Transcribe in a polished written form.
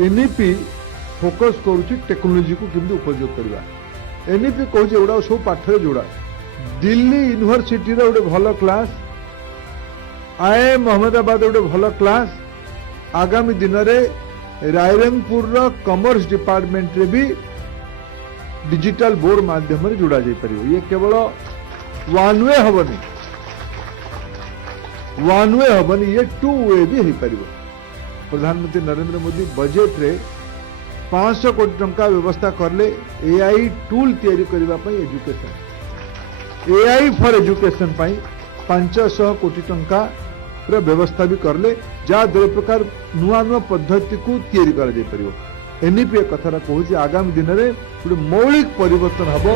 NEP focus करुच्ची technology को केमती उपयोग करवा एनईपी कहूँ एगुड़ा सब पाठ जोड़ा दिल्ली यूनिवर्सिटी गोटे भल क्लास आईएम अहमदाबाद गोटे भल क्लास आगामी दिन में रायरंगपुर कॉमर्स डिपार्टमेंट रे भी डिजिटल बोर्ड माध्यम जोड़ा जाई परियो। ये केवल वन वे हबनी ये टू वे भी हो पारिबो। प्रधानमंत्री नरेंद्र मोदी बजेट रे 500 कोटी टंका व्यवस्था करले एआई टूल तैयारी करबा पई एजुकेशन एआई फॉर एजुकेशन पई 500 कोटी टंका रे व्यवस्था भी करले जा दो प्रकार नुआ नुआ पद्धति को तैयारी करा जाई परिबो। एनईपी कथा कहूँ आगामी दिन में गोटे मौलिक परिवर्तन हम।